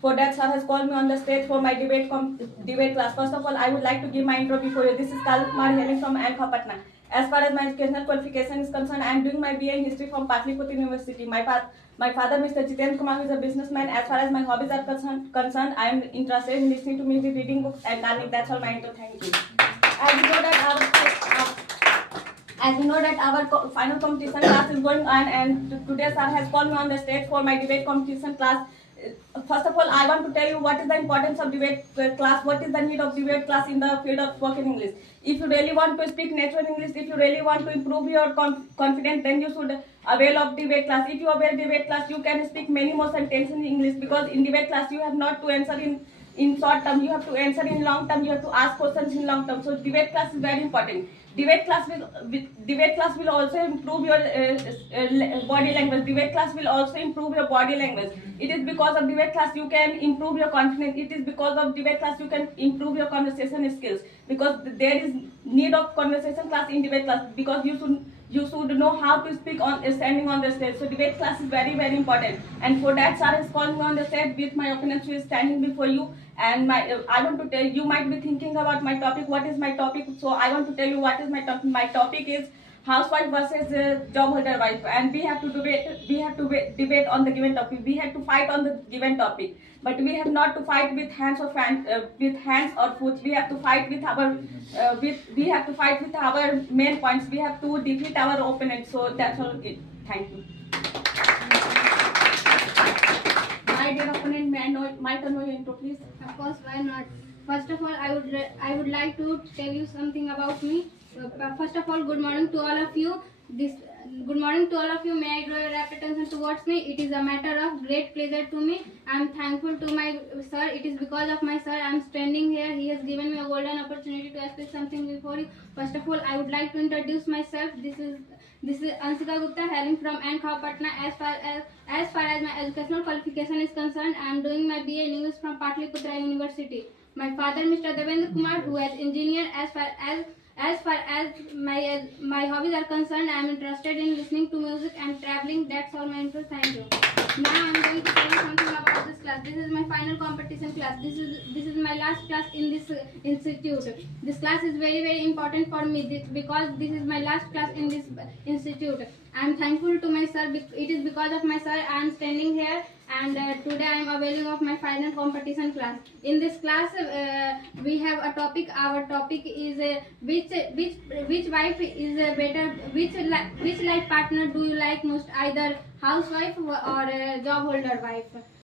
For that, sir has called me on the stage for my debate class. First of all, I would like to give my intro before you. This is Kal Kumar hailing from Anka Patna. As far as my educational qualification is concerned, I am doing my BA in history from Patliputra University. My father, Mr. Jitendra Kumar, is a businessman. As far as my hobbies are concerned, I am interested in listening to music, reading books, and learning. That's all my intro. Thank you. As you know that our final competition class is going on, and today sir has called me on the stage for my debate competition class. First of all, I want to tell you what is the importance of debate class, what is the need of debate class in the field of spoken English. If you really want to speak natural English, if you really want to improve your confidence, then you should avail of debate class. If you avail debate class, you can speak many more sentences in English, because in debate class you have not to answer in short term, you have to answer in long term, you have to ask questions in long term. So debate class is very important. Debate class will also improve your body language. Debate class will also improve your body language. It is because of debate class you can improve your confidence. It is because of debate class you can improve your conversation skills, because there is need of conversation class in debate class, because you should know how to speak on standing on the stage. So debate class is very, very important. And for that, sir has called me on the stage with my opponent who is standing before you. And I want to tell you, might be thinking about my topic. What is my topic? So I want to tell you what is my topic. My topic is housewife versus job holder wife, and we have to debate on the given topic. We have to fight on the given topic, but we have not to fight with hands or foot. We have to fight with our main points. We have to defeat our opponent. So that's all. Thank you. My dear opponent, might I know your intro, please? Of course, why not? First of all, I would like to tell you something about me. First of all, good morning to all of you. Good morning to all of you. May I draw your attention towards me? It is a matter of great pleasure to me. I am thankful to my sir. It is because of my sir I am standing here. He has given me a golden opportunity to speak something before you. First of all, I would like to introduce myself. This is Ansika Gupta, hailing from Anka Patna. As far as my educational qualification is concerned, I am doing my BA in English from Patliputra University. My father, Mr. Devendra Kumar, who is engineer. As far as my hobbies are concerned, I am interested in listening to music and traveling. That's all my interest. Thank you. Now I am going to tell you something about this class. This is my final competition class. This is my last class in this institute. This class is very, very important for me because this is my last class in this institute. I am thankful to my sir. It is because of my sir I am standing here, and today I am availing of my final competition class. In this class, we have a topic. Our topic is which wife is better. Which life partner do you like most? Either housewife or job holder wife.